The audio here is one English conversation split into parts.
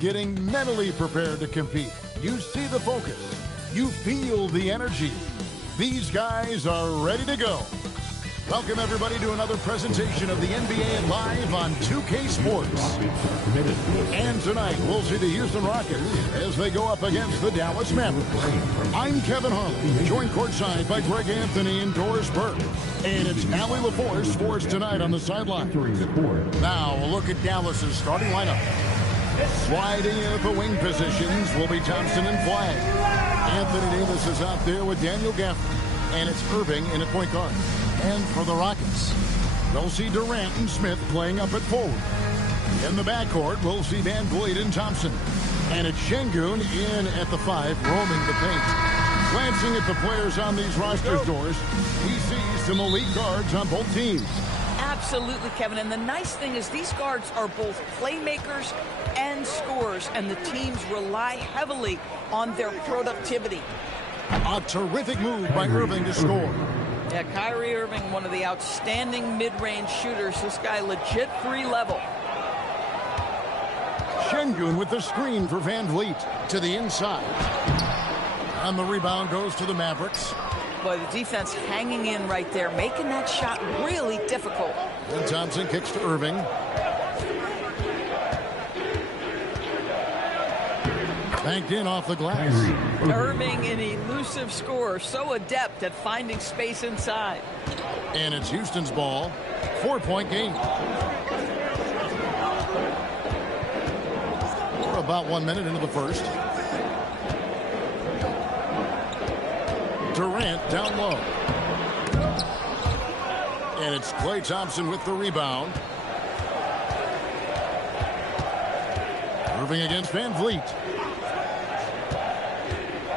Getting mentally prepared to compete. You see the focus. You feel the energy. These guys are ready to go. Welcome, everybody, to another presentation of the NBA live on 2K Sports. And tonight, we'll see the Houston Rockets as they go up against the Dallas Mavericks. I'm Kevin Harlan, joined courtside by Greg Anthony and Doris Burke. And it's Allie LaForce for us tonight on the sideline. Now, we'll look at Dallas's starting lineup. Sliding in at the wing positions will be Thompson and Flagg. Anthony Davis is out there with Daniel Gafford. And it's Irving in at point guard. And for the Rockets, they'll see Durant and Smith playing up at forward. In the backcourt, we'll see Van Vliet and Thompson. And it's Şengün in at the 5, roaming the paint. Glancing at the players on these rosters, Doors, we see some elite guards on both teams. Absolutely, Kevin. And the nice thing is these guards are both playmakers and scorers, and the teams rely heavily on their productivity. A terrific move by Irving to score. Yeah, Kyrie Irving, one of the outstanding mid-range shooters. This guy legit 3-level. Şengün with the screen for Van Vliet to the inside. And the rebound goes to the Mavericks. Boy, the defense hanging in right there, making that shot really difficult. And Thompson kicks to Irving. Banked in off the glass. Irving, an elusive scorer, so adept at finding space inside. And it's Houston's ball. 4-point game. We're about 1 minute into the first. Durant down low. And it's Klay Thompson with the rebound. Irving against Van Vliet.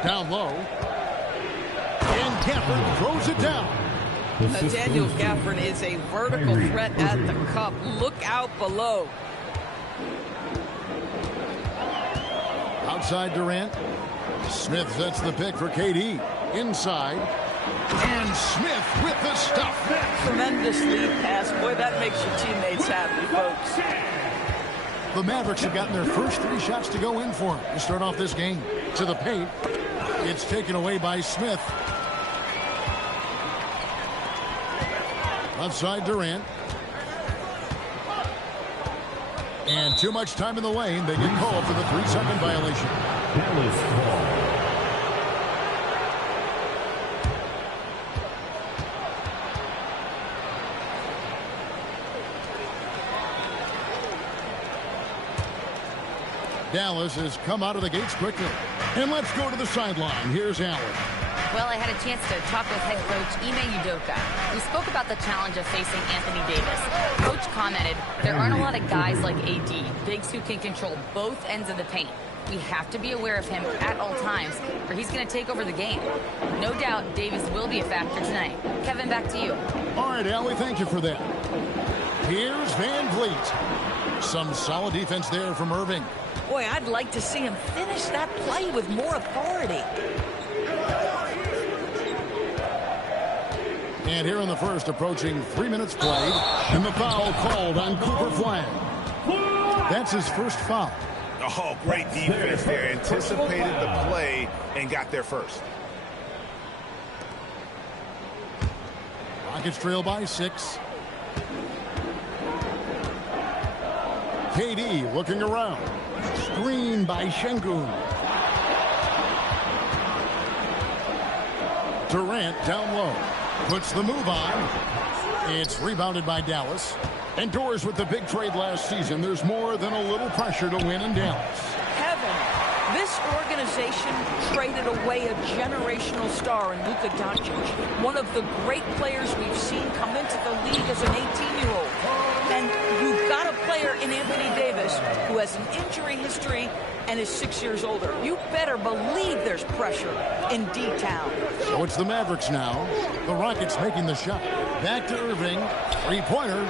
Down low. And Gafford throws it down. Daniel Gafford is a vertical threat at the cup. Look out below. Outside Durant. Smith sets the pick for KD. Inside. And Smith with the stuff. Tremendous lead pass. Boy, that makes your teammates happy, folks. The Mavericks have gotten their first 3 shots to go in for them to start off this game. To the paint. It's taken away by Smith. Outside Durant. And too much time in the lane. They get called for the 3-second violation. Dallas has come out of the gates quickly. And let's go to the sideline. Here's Allen. Well, I had a chance to talk with head coach Ime Udoka. We spoke about the challenge of facing Anthony Davis. Coach commented, there aren't a lot of guys like AD, bigs who can control both ends of the paint. We have to be aware of him at all times, or he's going to take over the game. No doubt Davis will be a factor tonight. Kevin, back to you. All right, Allie, thank you for that. Here's Van Vliet. Some solid defense there from Irving. Boy, I'd like to see him finish that play with more authority. And here in the first, approaching 3 minutes played, and the foul called on Cooper Flagg. That's his first foul. Oh, great defense there. Anticipated the play and got there first. Rockets trail by 6. KD looking around. Screen by Şengün. Durant down low. Puts the move on. It's rebounded by Dallas. And Doors, with the big trade last season, there's more than a little pressure to win in Dallas. Kevin, this organization traded away a generational star in Luka Doncic, one of the great players we've seen come into the league as an 18-year-old. And you've got a player in Anthony Davis who has an injury history and is 6 years older. You better believe there's pressure in D-Town. So it's the Mavericks now. The Rockets making the shot. Back to Irving. 3-pointer.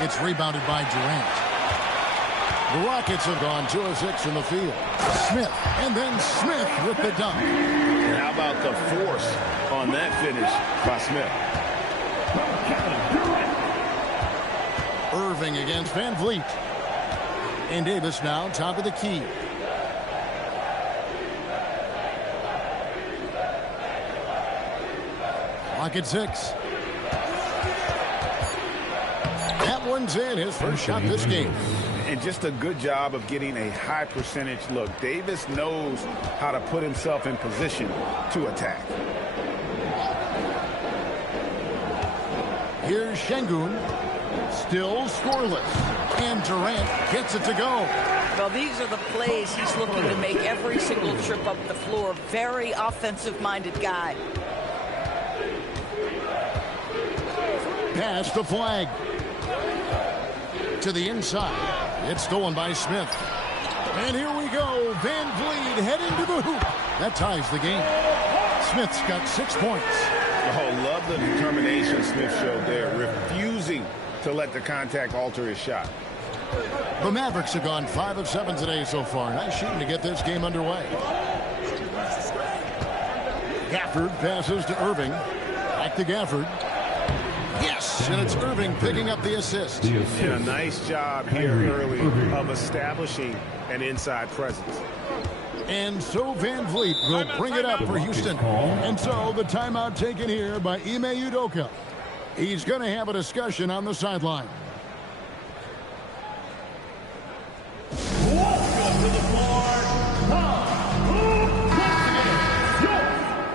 It's rebounded by Durant. The Rockets have gone 2 of 6 from the field. Smith, and then Smith with the dunk. And how about the force on that finish by Smith? Irving against Van Vliet. And Davis now top of the key. Clock at 6. That one's in, his first shot this game. And just a good job of getting a high percentage look. Davis knows how to put himself in position to attack. Here's Şengün. Still scoreless. And Durant gets it to go. Well, these are the plays he's looking to make every single trip up the floor. Very offensive-minded guy. Pass the flag. To the inside. It's stolen by Smith. And here we go. Van Vliet heading to the hoop. That ties the game. Smith's got 6 points. Oh, love the determination Smith showed there, refusing to let the contact alter his shot. The Mavericks have gone 5 of 7 today so far. Nice shooting to get this game underway. Gafford passes to Irving. Back to Gafford. Yes, and it's Irving picking up the assist. Yeah, nice job here early of establishing an inside presence. And so Van Vliet will bring it up for Houston. And so the timeout taken here by Ime Udoka. He's going to have a discussion on the sideline. Welcome to the floor,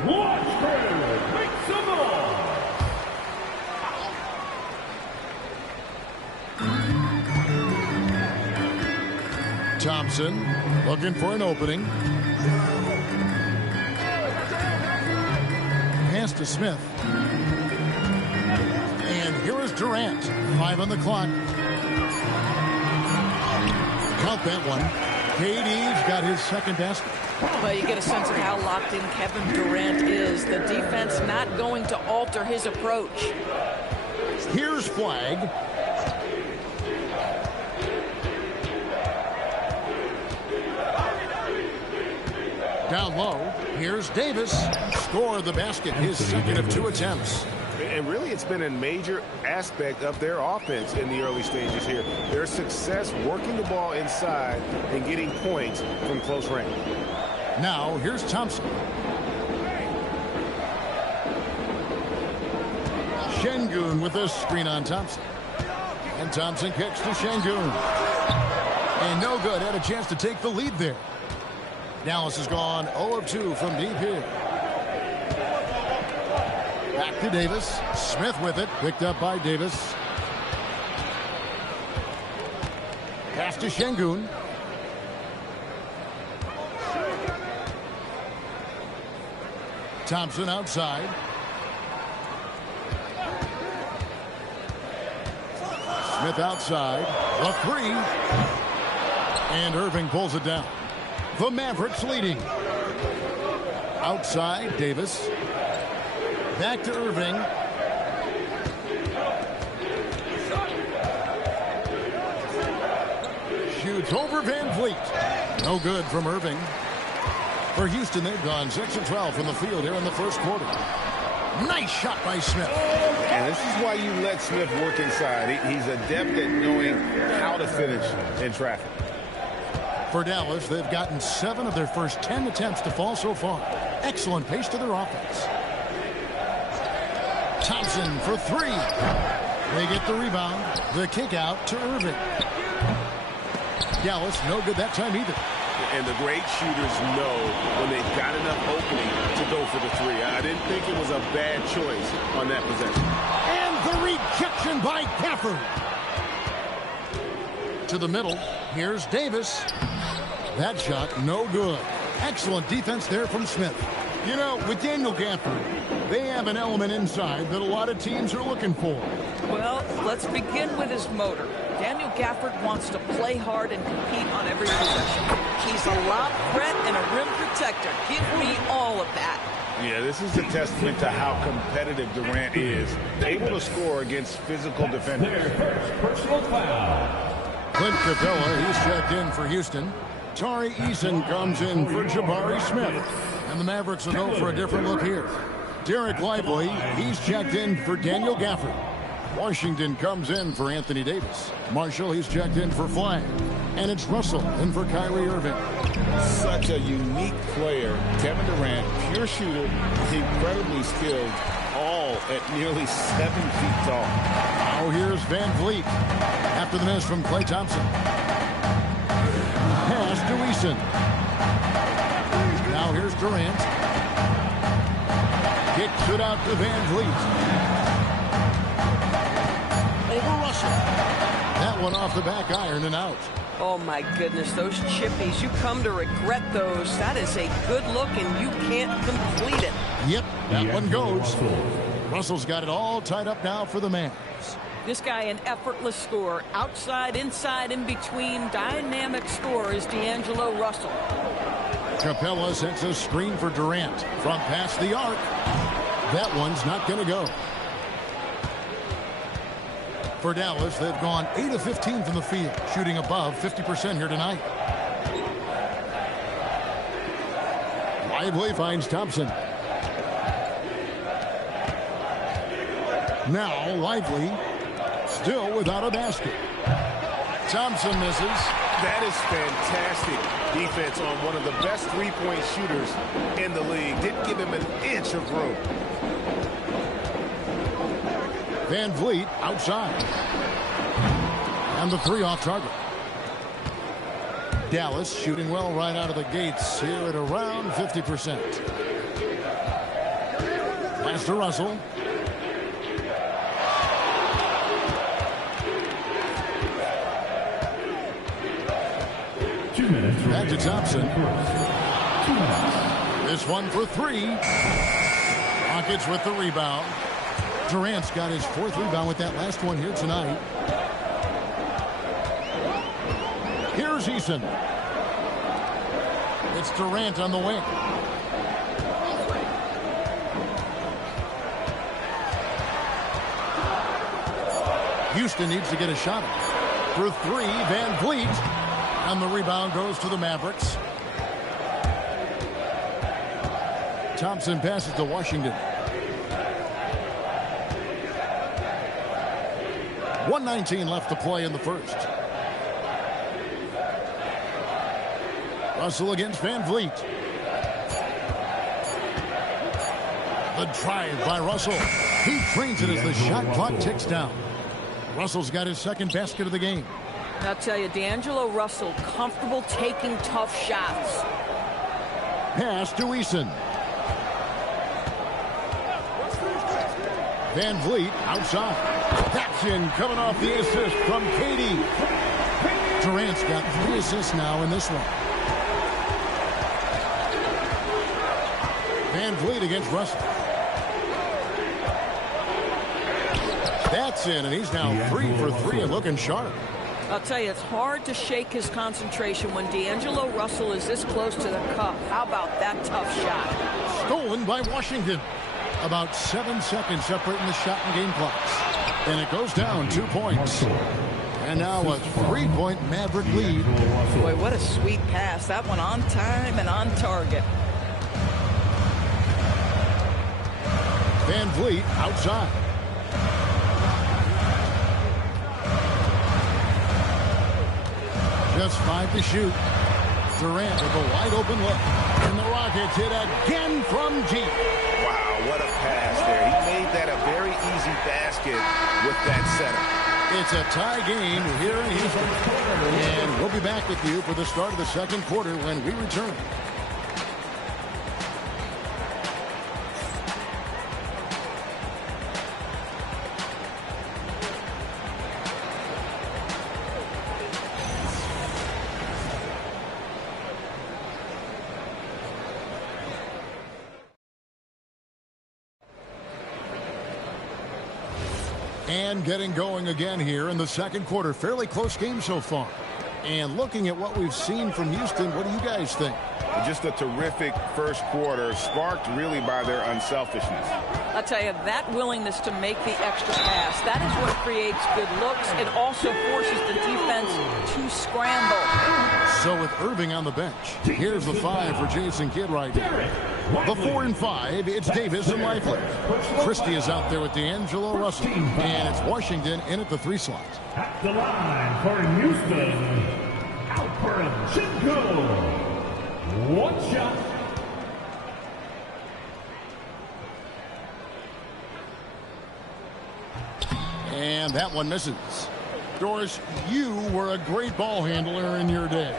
watch make some noise. Thompson looking for an opening. Pass to Smith. And here is Durant. 5 on the clock. Count that one. KD's got his second basket. Well, you get a sense of how locked in Kevin Durant is. The defense not going to alter his approach. Here's Flag. Down low, here's Davis. Score the basket, his second of 2 attempts. And really, it's been a major aspect of their offense in the early stages here. Their success working the ball inside and getting points from close range. Now, here's Thompson. Şengün with a screen on Thompson. And Thompson kicks to Şengün. And no good, had a chance to take the lead there. Dallas has gone 0 of 2 from deep here. Back to Davis. Smith with it. Picked up by Davis. Pass to Şengün. Thompson outside. Smith outside. The 3. And Irving pulls it down. The Mavericks leading. Outside, Davis. Back to Irving. Shoots over Van Vliet. No good from Irving. For Houston, they've gone 6 of 12 from the field here in the first quarter. Nice shot by Smith. And this is why you let Smith work inside. He's adept at knowing how to finish in traffic. For Dallas, they've gotten 7 of their first 10 attempts to fall so far. Excellent pace to their offense. Thompson for 3. They get the rebound. The kick out to Irving. Dallas, no good that time either. And the great shooters know when they've got enough opening to go for the 3. I didn't think it was a bad choice on that possession. And the rejection by Gafford. To the middle. Here's Davis. That shot, no good. Excellent defense there from Smith. You know, with Daniel Gafford, they have an element inside that a lot of teams are looking for. Well, let's begin with his motor. Daniel Gafford wants to play hard and compete on every possession. He's a lob threat and a rim protector. Give me all of that. Yeah, this is a testament to how competitive Durant is. Able to score against physical defenders. Personal foul. Clint Capella, he's checked in for Houston. Tari Eason comes in for Jabari Smith. And the Mavericks will go for a different look here. Derek Lively, he's checked in for Daniel Gafford. Washington comes in for Anthony Davis. Marshall, he's checked in for Flag. And it's Russell in for Kyrie Irving. Such a unique player. Kevin Durant, pure shooter, incredibly skilled, all at nearly 7 feet tall. Now here's Van Vliet. After the miss from Klay Thompson. Pass to Eason. Now here's Durant. Kicks it out to Van Vliet. Over Russell. That one off the back iron and out. Oh, my goodness, those chippies, you come to regret those. That is a good look, and you can't complete it. Yep, that one goes. Russell's got it all tied up now for the Mavs. This guy, an effortless scorer. Outside, inside, in between. Dynamic scorer is D'Angelo Russell. Capella sets a screen for Durant. From past the arc. That one's not going to go. For Dallas, they've gone 8 of 15 from the field, shooting above 50% here tonight. Lively finds Thompson. Now Lively still without a basket. Thompson misses. That is fantastic defense on one of the best three-point shooters in the league. Didn't give him an inch of room. Van Vliet outside. And the three off target. Dallas shooting well right out of the gates here at around 50%. Pass to Russell. Back to Thompson. This one for three. Rockets with the rebound. Durant's got his 4th rebound with that last one here tonight. Here's Eason. It's Durant on the wing. Houston needs to get a shot for three. Van Vliet. And the rebound goes to the Mavericks. Thompson passes to Washington. 1:19 left to play in the first. Russell against Van Vliet. The drive by Russell. He trains it as the shot clock ticks down. Russell's got his 2nd basket of the game. I'll tell you, D'Angelo Russell, comfortable taking tough shots. Pass to Eason. Van Vliet outside. That's in, coming off the assist from Katie. Durant's got 3 assists now in this one. Van Vliet against Russell. That's in, and he's now 3 for 3 and looking sharp. I'll tell you, it's hard to shake his concentration when D'Angelo Russell is this close to the cup. How about that tough shot? Stolen by Washington. About 7 seconds separating the shot and game clocks. And it goes down 2 points. And now a 3-point Maverick lead. Boy, what a sweet pass. That one on time and on target. Van Vliet outside. Just 5 to shoot. Durant with a wide open look. And the Rockets hit again from deep. Wow, what a pass there. He made that a very easy basket with that setup. It's a tie game here in Houston. And we'll be back with you for the start of the 2nd quarter when we return. And getting going again here in the 2nd quarter. Fairly close game so far. And looking at what we've seen from Houston, what do you guys think? Just a terrific first quarter, sparked really by their unselfishness. I'll tell you, that willingness to make the extra pass, that is what creates good looks. It also forces the defense to scramble. So with Irving on the bench, here's the 5 for Jason Kidd right now. The 4 and 5, it's Davis and Lively. Christie is out there with D'Angelo Russell. And it's Washington in at the 3 slot. At the line for Houston, Alperen Sengun. One shot. And that one misses. Doris, you were a great ball handler in your day.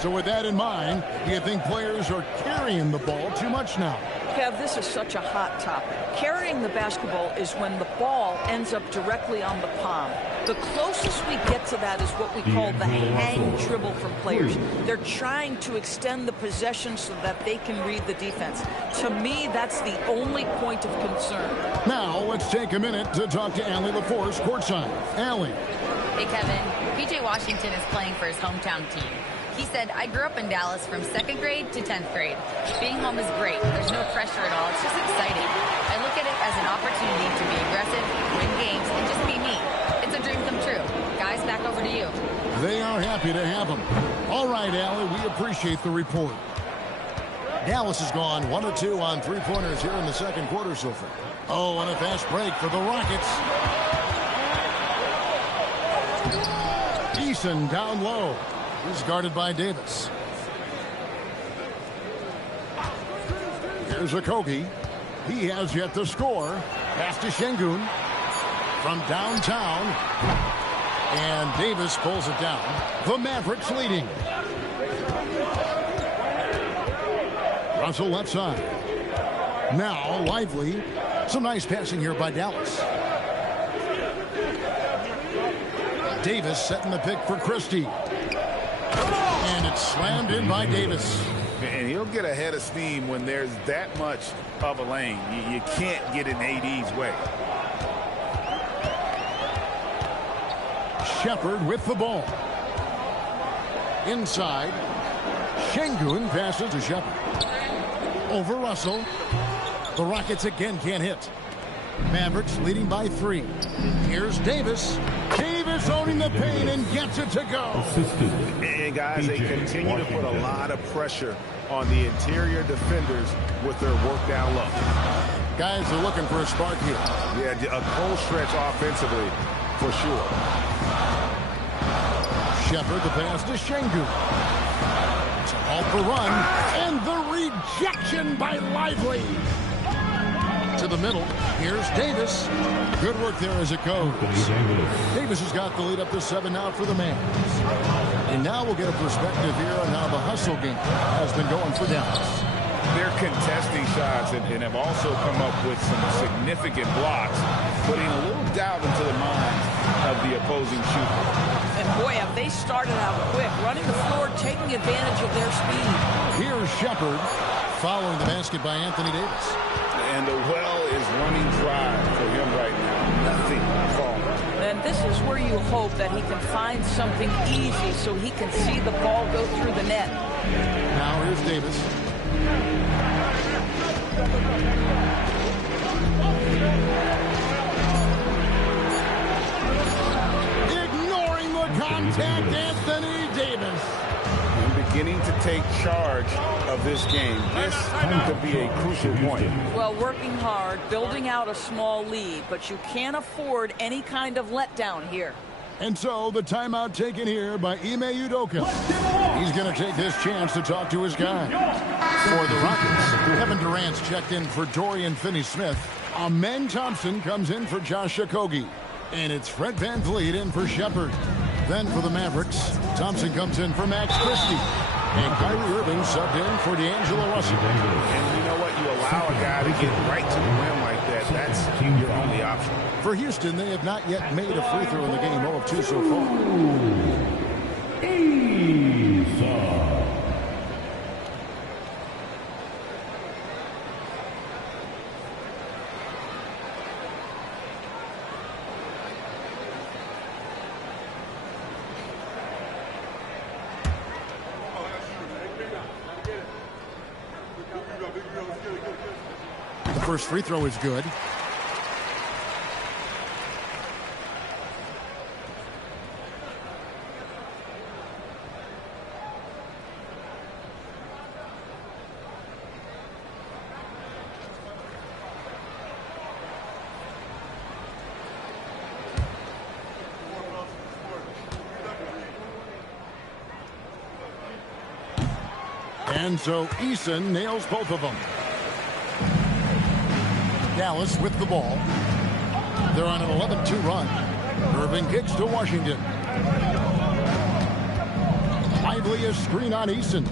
So with that in mind, do you think players are carrying the ball too much now? Kev, this is such a hot topic. Carrying the basketball is when the ball ends up directly on the palm. The closest we get to that is what we call the hang dribble from players. They're trying to extend the possession so that they can read the defense. To me, that's the only point of concern. Now, let's take a minute to talk to Allie LaForce courtside. Allie. Hey, Kevin. PJ Washington is playing for his hometown team. He said, I grew up in Dallas from 2nd grade to 10th grade. Being home is great. There's no pressure at all. It's just exciting. I look at it as an opportunity to be aggressive, win games, and just be me. It's a dream come true. Guys, back over to you. They are happy to have him. All right, Allie, we appreciate the report. Dallas has gone 1 of 2 on 3-pointers here in the second quarter so far. Oh, and a fast break for the Rockets. Eason down low. He's guarded by Davis. Here's Okogie. He has yet to score. Pass to Sengun from downtown. And Davis pulls it down. The Mavericks leading. Russell left side. Now Lively. Some nice passing here by Dallas. Davis setting the pick for Christie. And it's slammed in by Davis. And he'll get ahead of steam when there's that much of a lane. You can't get in AD's way. Shepard with the ball. Inside. Sengun passes to Shepard. Over Russell. The Rockets again can't hit. Mavericks leading by 3. Here's Davis. Davis owning the paint and gets it to go. And guys, they continue to put a lot of pressure on the interior defenders with their work down low. Guys are looking for a spark here. Yeah, a cold stretch offensively for sure. Shepard the pass to Sengun. It's a halt the run. And the rejection by Lively. To the middle. Here's Davis. Good work there as it goes. Davis has got the lead up to 7 now for the Mavs. And now we'll get a perspective here on how the hustle game has been going for Dallas. They're contesting shots and have also come up with some significant blocks, putting a little doubt into the minds of the opposing shooter. And boy, have they started out quick, running the floor, taking advantage of their speed. Here's Shepard following the basket by Anthony Davis. And the well is running dry for him right now. Nothing falling. And this is where you hope that he can find something easy so he can see the ball go through the net. Now here's Davis. Ignoring the contact, Anthony Davis. And beginning to take charge of this game. This could be a crucial point. Well, working hard, building out a small lead, but you can't afford any kind of letdown here. And so the timeout taken here by Ime Udoka. He's going to take this chance to talk to his guy. For the Rockets, Kevin Durant's checked in for Dorian Finney-Smith. Amen Thompson comes in for Josh Okogie. And it's Fred VanVleet in for Shepard. Then for the Mavericks, Thompson comes in for Max Christie. And Kyrie Irving subbed in for D'Angelo Russell. And you know what? You allow a guy to get right to the rim like that. That's your only option. For Houston, they have not yet made a free throw in the game. 0 of 2 so far. The first free throw is good. And so Eason nails both of them. Dallas with the ball. They're on an 11-2 run. Irving kicks to Washington. Lively a screen on Eason.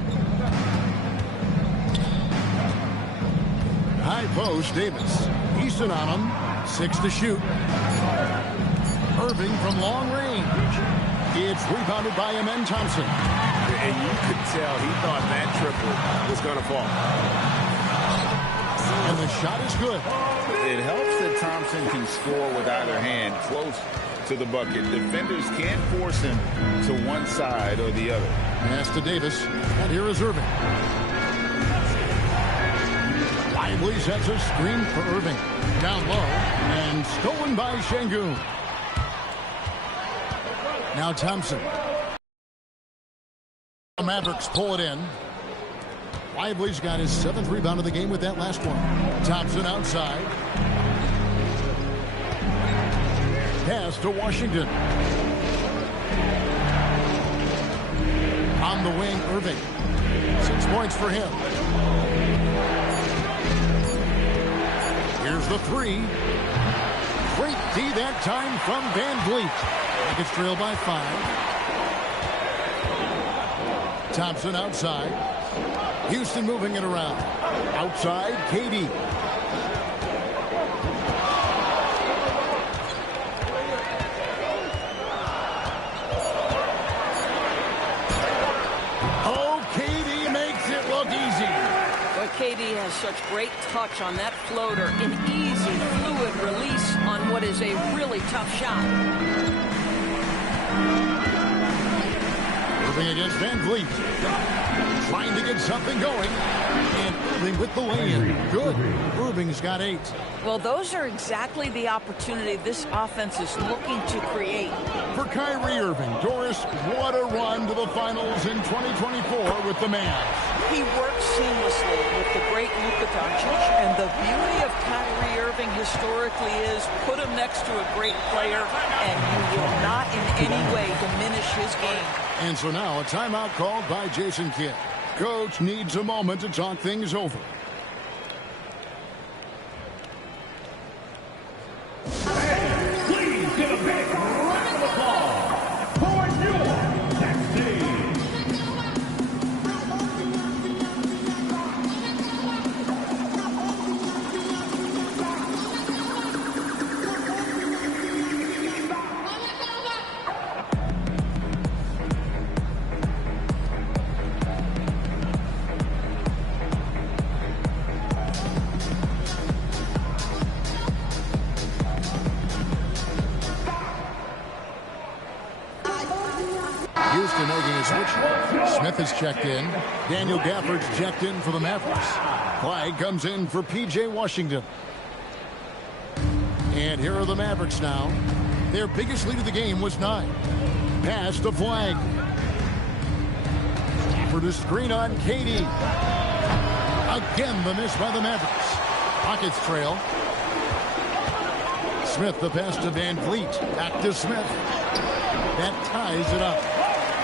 High post, Davis. Eason on him. 6 to shoot. Irving from long range. It's rebounded by Amen Thompson. And you could tell he thought that triple was going to fall. And the shot is good. It helps that Thompson can score with either hand close to the bucket. Defenders can't force him to one side or the other. Pass to Davis. And here is Irving. Lively sets a screen for Irving. Down low. And stolen by Şengün. Now Thompson. The Mavericks pull it in. Lively's got his 7th rebound of the game with that last one. Thompson outside. Pass to Washington. On the wing, Irving. 6 points for him. Here's the 3. Great D that time from Van Vliet. Nuggets trail by 5. Thompson outside. Houston moving it around. Outside, KD. Oh, KD makes it look easy. But KD has such great touch on that floater. An easy, fluid release on what is a really tough shot. Irving against Van Vliet. Trying to get something going. And Irving with the lay-in. Good. Irving's got 8. Well, those are exactly the opportunity this offense is looking to create. For Kyrie Irving, Doris, what a run to the finals in 2024 with the Mavs. He works seamlessly with the great Luka Doncic, and the beauty of Kyrie Irving historically is put him next to a great player, and you will not in any way diminish his game. And so now a timeout called by Jason Kidd. Coach needs a moment to talk things over. Please give a big round of applause for your next team. Houston making a switch. Smith is checked in. Daniel Gafford's checked in for the Mavericks. Clyde comes in for P.J. Washington. And here are the Mavericks now. Their biggest lead of the game was 9. Pass to Flag. For the screen on KD. Again, the miss by the Mavericks. Rockets trail. Smith, the pass to Van Vliet. Back to Smith. That ties it up.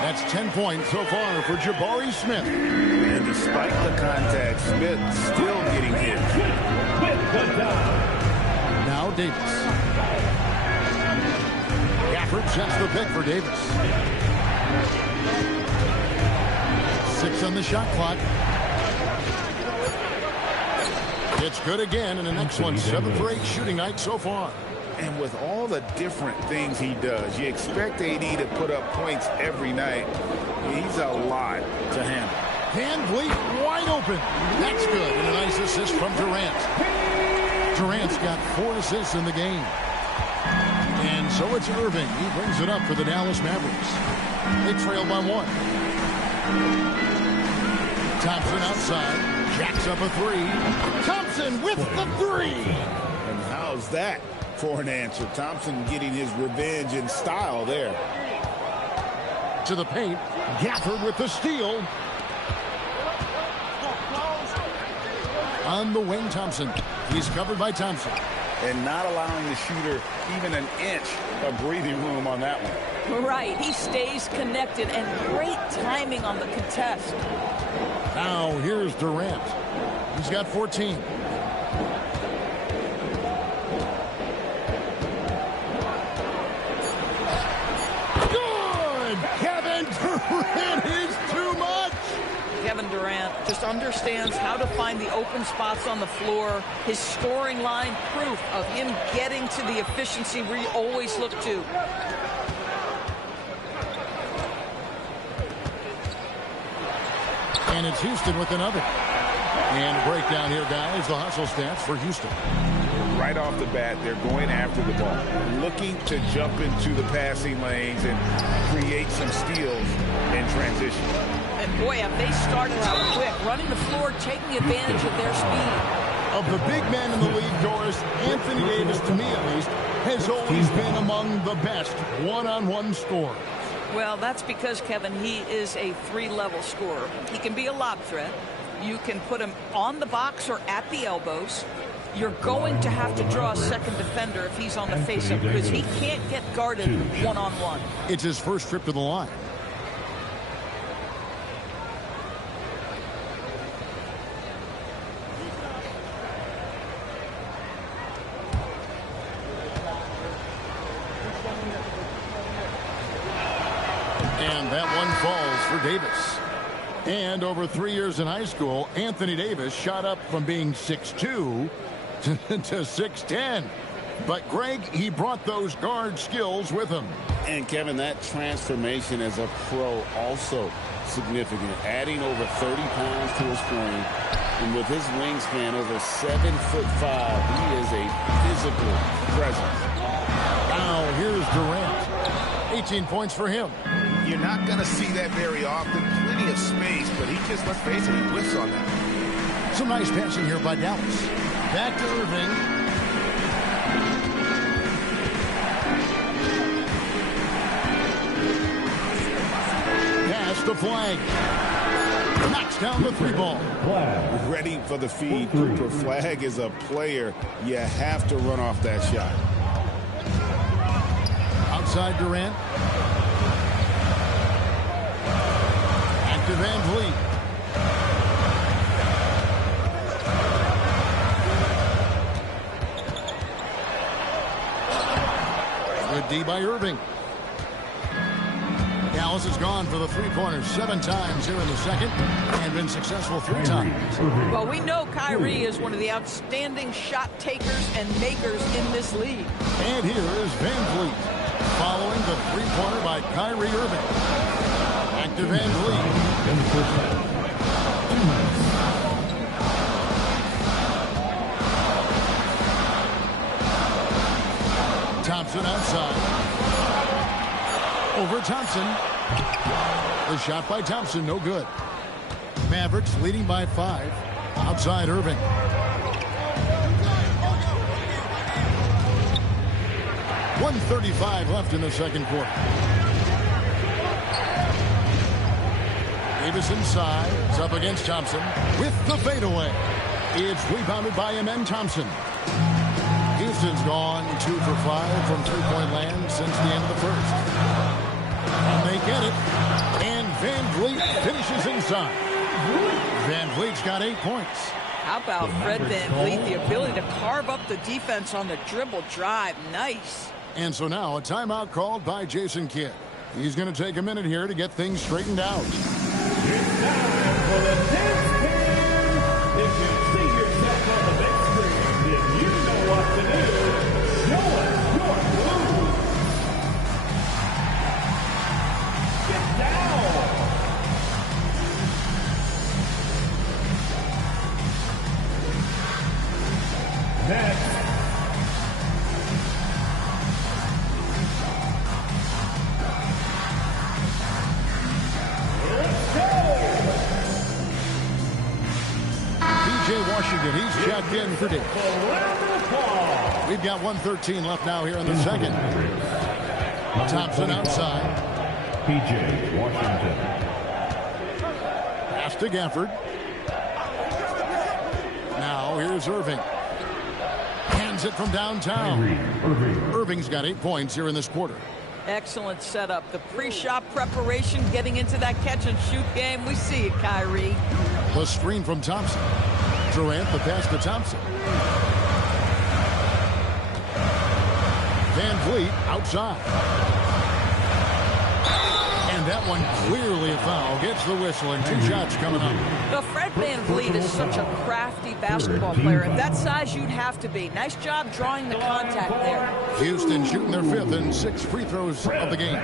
That's 10 points so far for Jabari Smith. And despite the contact, Smith still getting hit. Now Davis. Gafford sets the pick for Davis. 6 on the shot clock. It's good again, and the next one 7 for 8 shooting night so far. And with all the different things he does, you expect AD to put up points every night. He's a lot to handle. Van Vliet wide open. That's good. And a nice assist from Durant. Durant's got 4 assists in the game. And so it's Irving. He brings it up for the Dallas Mavericks. They trail by 1. Thompson outside. Jacks up a three. Thompson with the three. And how's that for an answer? Thompson getting his revenge in style there. To the paint. Gafford with the steal. On the wing, Thompson. He's covered by Thompson. And not allowing the shooter even an inch of breathing room on that one. Right. He stays connected, and great timing on the contest. Now here's Durant. He's got 14. Good! Kevin Durant is too much! Kevin Durant just understands how to find the open spots on the floor. His scoring line, proof of him getting to the efficiency we always look to. And it's Houston with another. And a breakdown here, guys. The hustle stats for Houston. Right off the bat, they're going after the ball, looking to jump into the passing lanes and create some steals in transition. And boy, have they started out quick, running the floor, taking advantage of their speed. Of the big men in the league, Doris, Anthony Davis, to me at least, has always been among the best one-on-one scorers. Well, that's because, Kevin, he is a three-level scorer. He can be a lob threat. You can put him on the box or at the elbows. You're going to have to draw a second defender if he's on the face-up because he can't get guarded one-on-one. It's his first trip to the line. And that one falls for Davis. And over 3 years in high school, Anthony Davis shot up from being 6'2" to 6'10". But, Greg, he brought those guard skills with him. And, Kevin, that transformation as a pro also significant. Adding over 30 pounds to his frame. And with his wingspan over 7'5", he is a physical presence. Now, here's Durant. 18 points for him. You're not going to see that very often. Plenty of space, but he just, let's face it, he whiffs on that. Some nice passing here by Dallas. Back to Irving. Pass to Flag. Knocks down the three ball. Ready for the feed. Cooper Flag is a player. You have to run off that shot. Outside Durant. Back to Van Vliet. Good D by Irving. Dallas has gone for the three-pointers 7 times here in the second and been successful 3 times. Well, we know Kyrie is one of the outstanding shot takers and makers in this league. And here is Van Vliet following the three-pointer by Kyrie Irving. Back to Van Vliet. Thompson outside. Over Thompson. The shot by Thompson, no good. Mavericks leading by 5. Outside Irving. .135 left in the second quarter. Davis inside. It's up against Thompson with the fadeaway. It's rebounded by Amen Thompson. Houston's gone 2 for 5 from three-point land since the end of the first. And they get it. And Van Vliet finishes inside. Van Vliet's got 8 points. How about Fred Van Vliet, the ability to carve up the defense on the dribble drive. Nice. And so now a timeout called by Jason Kidd. He's going to take a minute here to get things straightened out. It's time for the 10th pin. If you see yourself on the big screen, then you know what to do. Show us your moves. Get down. Next. P.J. Washington, he's checked in for Dave. We've got 1:13 left now here in the second. Thompson outside. P.J. Washington. Pass to Gafford. Now here's Irving. Hands it from downtown. Irving's got 8 points here in this quarter. Excellent setup. The pre-shot preparation, getting into that catch-and-shoot game. We see it, Kyrie. The screen from Thompson. Durant, the pass to Thompson. Van Vliet outside. And that one clearly a foul. Gets the whistle and 2 shots coming up. Now, Fred Van Vliet is such a crafty basketball player. At that size, you'd have to be. Nice job drawing the contact there. Houston shooting their 5th and 6th free throws of the game.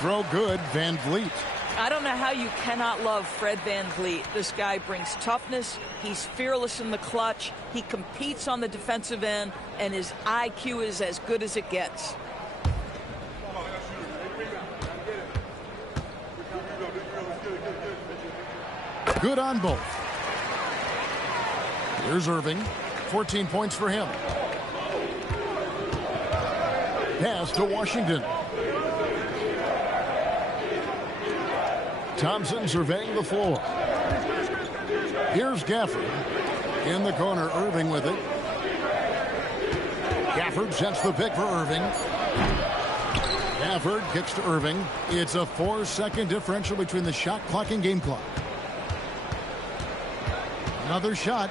Throw good, Van Vliet. I don't know how you cannot love Fred Van Vliet. This guy brings toughness. He's fearless in the clutch. He competes on the defensive end, and his IQ is as good as it gets. Good on both. Here's Irving. 14 points for him. Pass to Washington. Thompson surveying the floor. Here's Gafford. In the corner, Irving with it. Gafford sets the pick for Irving. Gafford kicks to Irving. It's a 4-second differential between the shot clock and game clock. Another shot.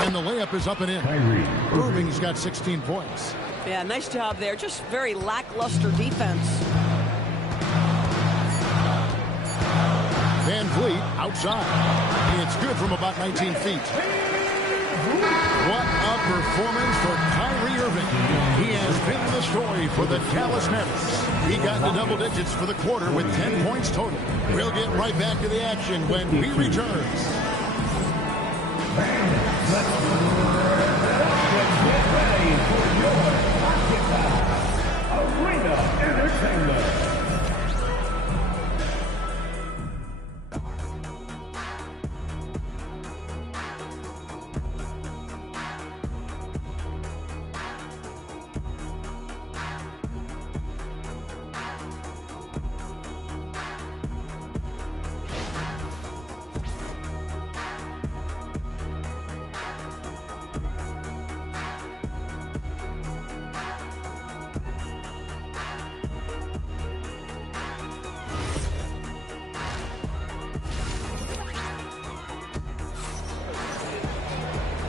And the layup is up and in. Irving's got 16 points. Yeah, nice job there. Just very lackluster defense. Van Vliet outside. It's good from about 19 feet. What a performance for Kyrie Irving. He has been the story for the Dallas Mavericks. He got into double digits for the quarter with 10 points total. We'll get right back to the action when we return. Let's get ready for your Occupy Arena Entertainment.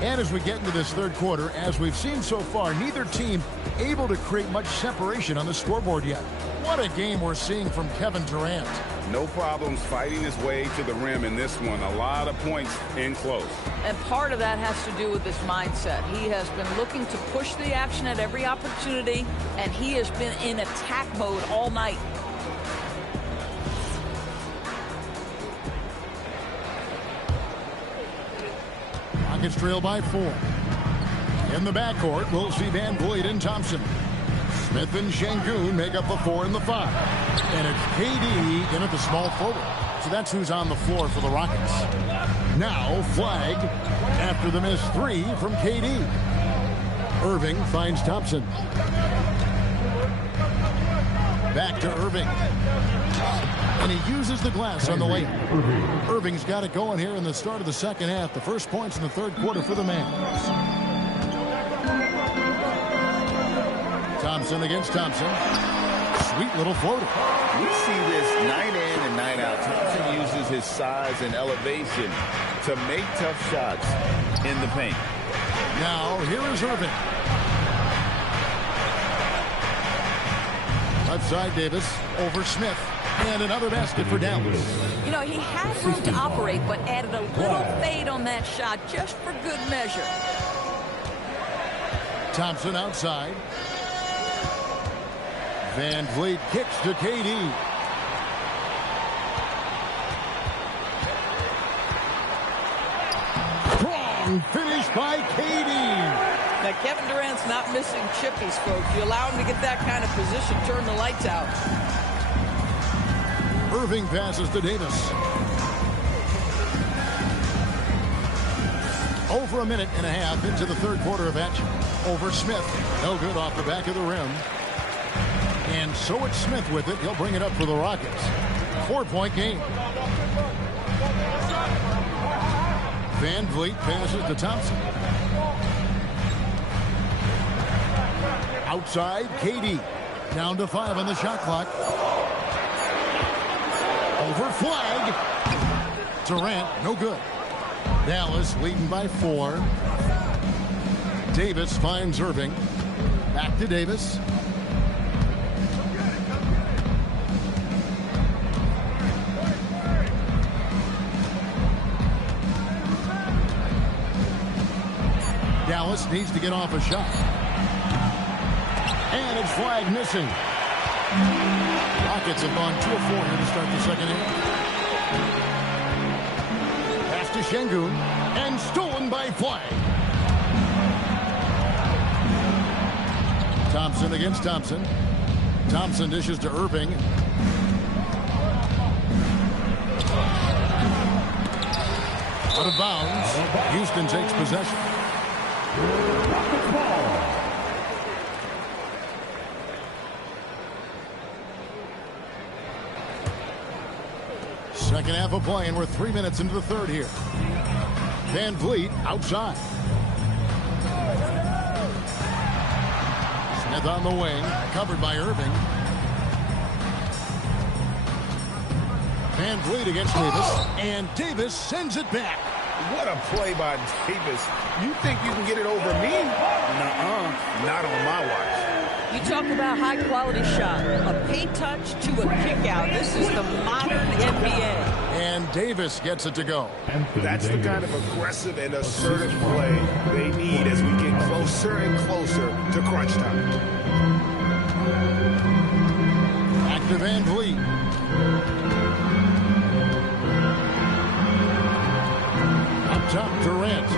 And as we get into this third quarter, as we've seen so far, neither team able to create much separation on the scoreboard yet. What a game we're seeing from Kevin Durant. No problems fighting his way to the rim in this one. A lot of points in close. And part of that has to do with his mindset. He has been looking to push the action at every opportunity, and he has been in attack mode all night. Rockets trail by 4. In the backcourt, we'll see Van Vliet and Thompson. Smith and Şengün make up the 4 and the 5. And it's KD in at the small forward. So that's who's on the floor for the Rockets. Now flag after the missed 3 from KD. Irving finds Thompson. Back to Irving. And he uses the glass on the layup. Irving's got it going here in the start of the second half. The first points in the third quarter for the Mavs. Thompson against Thompson. Sweet little floater. We see this night in and night out. Thompson uses his size and elevation to make tough shots in the paint. Now, here is Irving. Left side, Davis over Smith. And another basket for Dallas. You know, he had room to operate, but added a little fade on that shot just for good measure. Thompson outside. Van Vliet kicks to KD. And finished by KD. Now, Kevin Durant's not missing chippies, folks. You allow him to get that kind of position, turn the lights out. Irving passes to Davis. Over a minute and a half into the third quarter of action. Over Smith. No good off the back of the rim. And so it's Smith with it. He'll bring it up for the Rockets. 4-point game. Van Vliet passes to Thompson. Outside, KD. Down to 5 on the shot clock. Over flag. Durant, no good. Dallas leading by 4. Davis finds Irving. Back to Davis. Dallas needs to get off a shot. And it's flag missing. Rockets have gone 2 of 4 here to start the second half. Pass to Şengün. And stolen by Flag. Thompson against Thompson. Thompson dishes to Irving. Out of bounds. Houston takes possession. Rockets ball. Second half of play, and we're 3 minutes into the third here. Van Vliet outside. Smith on the wing, covered by Irving. Van Vliet against Davis, and Davis sends it back. What a play by Davis. You think you can get it over me? Nuh-uh. Not on my watch. You talk about high-quality shot. A paint touch to a kick-out. This is the modern NBA. And Davis gets it to go. That's the kind of aggressive and assertive play they need as we get closer and closer to crunch time. Back to Van Vliet. Up top, Durant.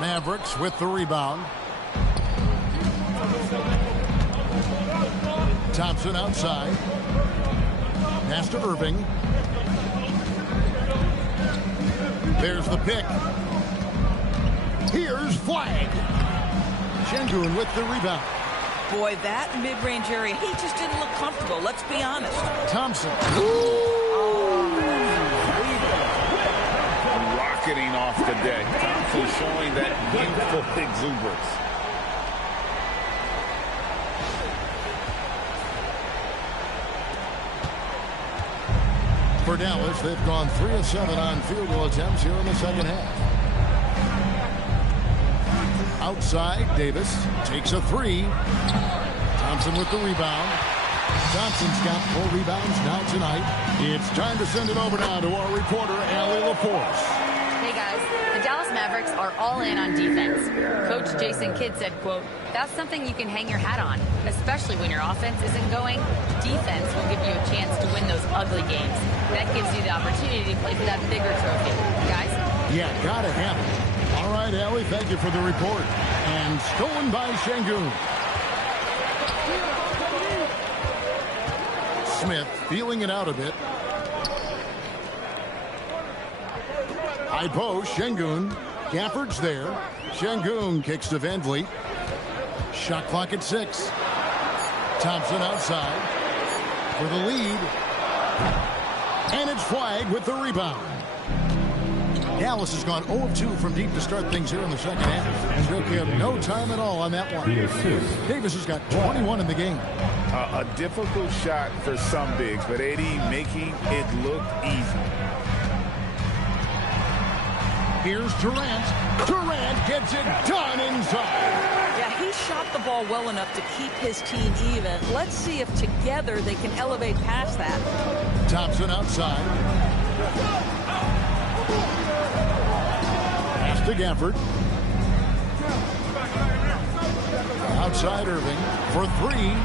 Mavericks with the rebound. Thompson outside. Pass to Irving. There's the pick. Here's Flag. Şengün with the rebound. Boy, that mid-range area, he just didn't look comfortable. Let's be honest. Thompson. Rocketing off the deck. Thompson showing that youthful exuberance. For Dallas, they've gone 3 of 7 on field goal attempts here in the second half. Outside, Davis takes a 3. Thompson with the rebound. Thompson's got 4 rebounds now tonight. It's time to send it over now to our reporter, Allie LaForce. Hey guys, the Dallas Mavericks are all in on defense. Coach Jason Kidd said, quote, "That's something you can hang your hat on, especially when your offense isn't going. Defense will give you a chance to win those ugly games. That gives you the opportunity to play for that bigger trophy." Guys? Yeah, gotta have it. All right, Allie, thank you for the report. And stolen by Şengün. Smith feeling it out a bit. High post, Şengün. Gafford's there. Şengün kicks to Van Vliet. Shot clock at 6. Thompson outside for the lead. And it's Flag with the rebound. Dallas has gone 0 of 2 from deep to start things here in the second half. Took him no time at all on that one. Davis has got 21 in the game. A difficult shot for some bigs, but AD making it look easy. Here's Durant. Durant gets it done inside. Yeah, he shot the ball well enough to keep his team even. Let's see if together they can elevate past that. Thompson outside. Pass to Gafford. Outside Irving for 3.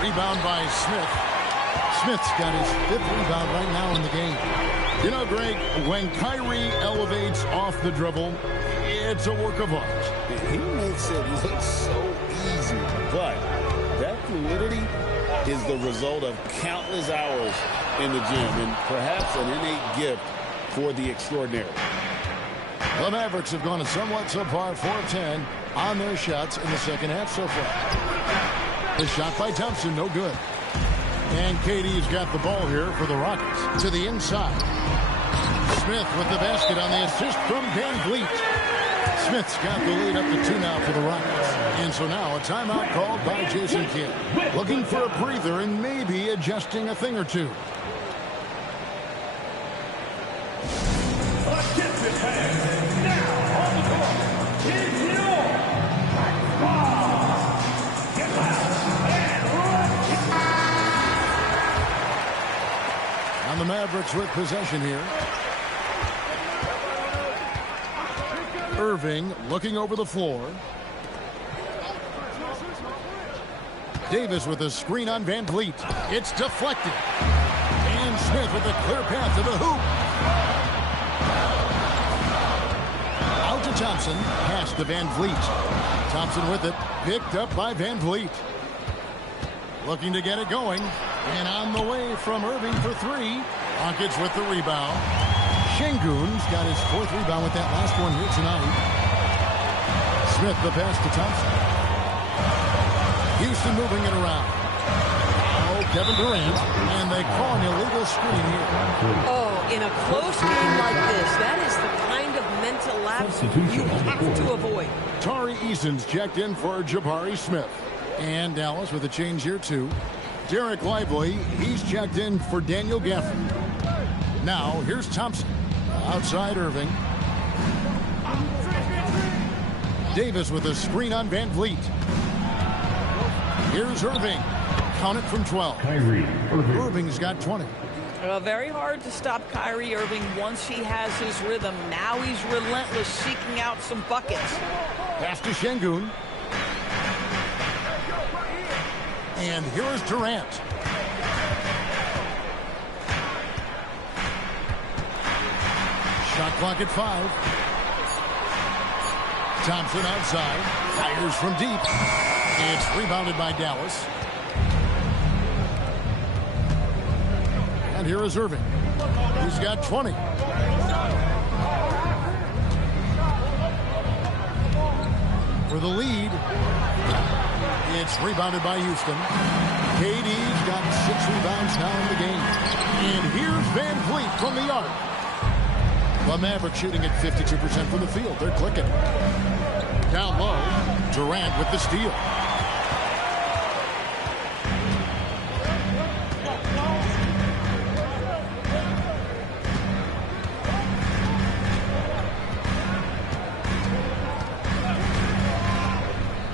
Rebound by Smith. Smith's got his 5th rebound right now in the game. You know, Greg, when Kyrie elevates off the dribble, it's a work of art. He makes it look so easy, but that fluidity is the result of countless hours in the gym and perhaps an innate gift for the extraordinary. The Mavericks have gone a somewhat subpar 4 of 10 on their shots in the second half so far. The shot by Thompson, no good. And KD's got the ball here for the Rockets to the inside. Smith with the basket on the assist from Van Vliet. Smith's got the lead up to 2 now for the Rockets. And so now a timeout called by Jason Kidd. Looking for a breather and maybe adjusting a thing or two. And the Mavericks with possession here. Irving looking over the floor. Davis with a screen on Van Vliet. It's deflected. And Smith with a clear path to the hoop. Out to Thompson. Pass to Van Vliet. Thompson with it. Picked up by Van Vliet. Looking to get it going. And on the way from Irving for 3. Rockets with the rebound. Şengün's got his 4th rebound with that last one here tonight. Smith the pass to Thompson. Houston moving it around. Oh, Kevin Durant. And they call an illegal screen here. Oh, in a close game like this, that is the kind of mental lapse you have to avoid. Tari Eason's checked in for Jabari Smith. And Dallas with a change here too. Derek Lively, he's checked in for Daniel Gafford. Now, here's Thompson. Outside Irving. Davis with a screen on Van Vliet. Here's Irving. Count it from 12. Kyrie Irving. Irving's got 20. Very hard to stop Kyrie Irving once he has his rhythm. Now he's relentless, seeking out some buckets. Pass to Şengün. And here is Durant. Shot clock at 5. Thompson outside. Fires from deep. It's rebounded by Dallas. And here is Irving. He's got 20. For the lead. It's rebounded by Houston. KD's got 6 rebounds now in the game. And here's Van Vliet from the arc. The Mavericks shooting at 52% from the field. They're clicking. Down low, Durant with the steal.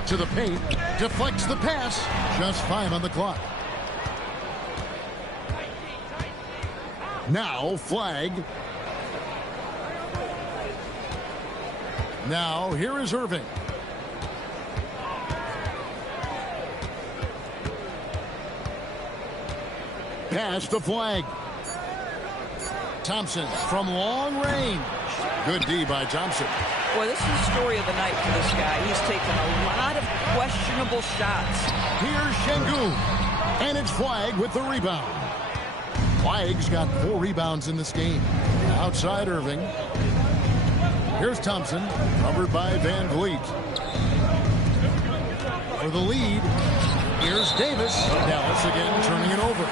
To the paint, deflects the pass. Just 5 on the clock. Now, flag. Now, here is Irving. Pass the flag. Thompson from long range. Good D by Thompson. Boy, this is the story of the night for this guy. He's taken a lot of questionable shots. Here's Şengün. And it's Flag with the rebound. Flag's got 4 rebounds in this game. Outside Irving. Here's Thompson, covered by Van Vliet. For the lead, here's Davis. Dallas again turning it over.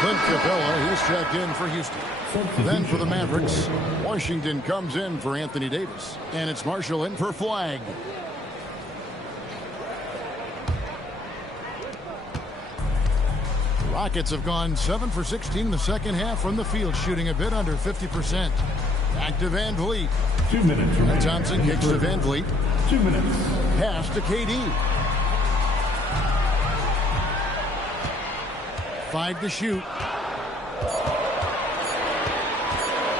Clint Capella, he's checked in for Houston. Then for the Mavericks, Washington comes in for Anthony Davis. And it's Marshall in for Flag. Rockets have gone 7 for 16 in the second half from the field, shooting a bit under 50%. Back to Van Vliet. 2 minutes. And Thompson kicks to Van Vliet. 2 minutes. Pass to KD. 5 to shoot.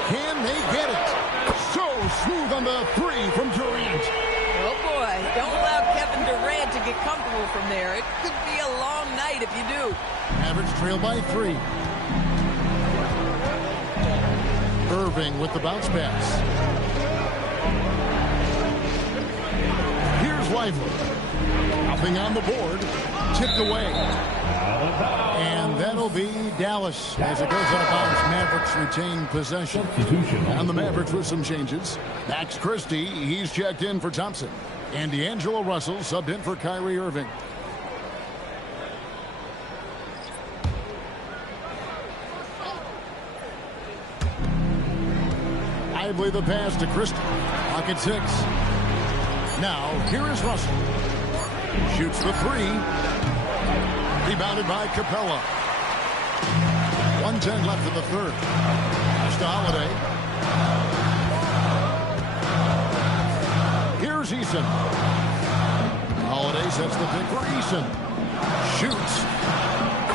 Can they get it? So smooth on the 3 from Durant. Oh, boy. Don't allow Kevin Durant to get comfortable from there. It could be a long night if you do. Mavericks trail by 3. Irving with the bounce pass. Here's Lively. Hopping on the board. Tipped away. And that'll be Dallas as it goes out of bounds. Mavericks retain possession. And the Mavericks with some changes. Max Christie, he's checked in for Thompson. And D'Angelo Russell subbed in for Kyrie Irving. Lively the pass to Christie. Pocket 6. Now, here is Russell. Shoots the 3. Rebounded by Capella. 1:10 left in the third. Pass to Holiday. Here's Eason. Holiday sets the pick for Eason. Shoots.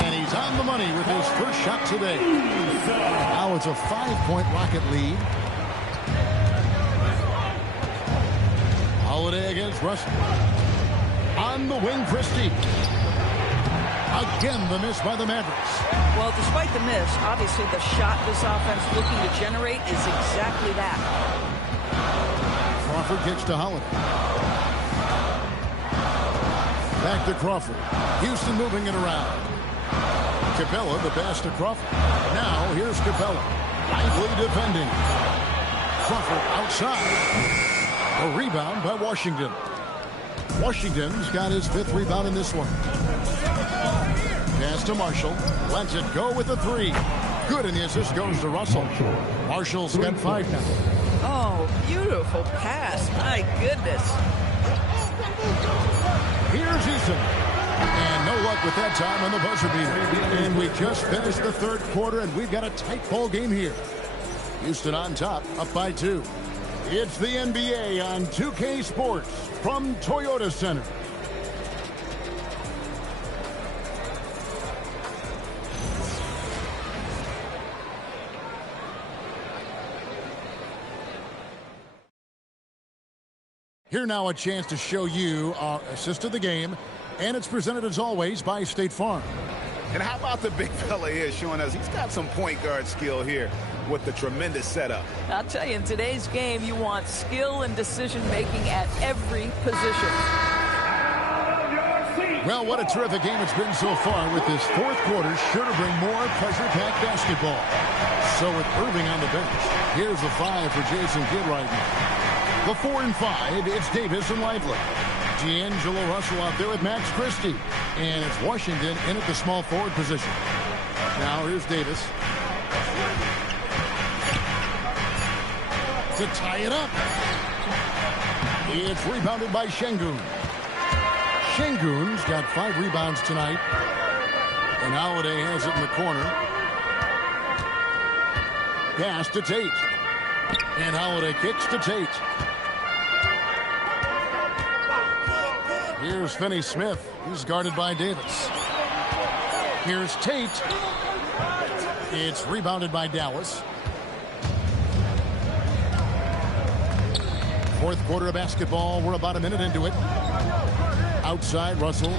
And he's on the money with his first shot today. Now it's a 5-point Rocket lead. Holiday against Russell. On the wing, Christie. Again, the miss by the Mavericks. Well, despite the miss, obviously the shot this offense looking to generate is exactly that. Crawford kicks to Holiday. Back to Crawford. Houston moving it around. Capella, the pass to Crawford. Now, here's Capella. Lively defending. Crawford outside. A rebound by Washington. Washington's got his 5th rebound in this one. Pass to Marshall. Lets it go with the 3. Good, and the assist goes to Russell. Marshall's got 5 now. Oh, beautiful pass. My goodness. Here's Eason. And no luck with that time on the buzzer beater. And we just finished the third quarter, and we've got a tight ball game here. Houston on top, up by 2. It's the NBA on 2K Sports from Toyota Center. Here now a chance to show you our assist of the game, and it's presented as always by State Farm. And how about the big fella here showing us he's got some point guard skill here with the tremendous setup. I'll tell you, in today's game, you want skill and decision-making at every position. Well, what a terrific game it's been so far, with this fourth quarter sure to bring more pressure-packed basketball. So with Irving on the bench, here's the 5 for Jason Kidd right now. The 4 and 5, it's Davis and Lively. D'Angelo Russell out there with Max Christie. And it's Washington in at the small forward position. Now here's Davis. To tie it up. It's rebounded by Şengün. Şengün's got 5 rebounds tonight. And Holiday has it in the corner. Pass to Tate. And Holiday kicks to Tate. Here's Finney-Smith. He's guarded by Davis. Here's Tate. It's rebounded by Dallas. Fourth quarter of basketball. We're about a minute into it. Outside, Russell.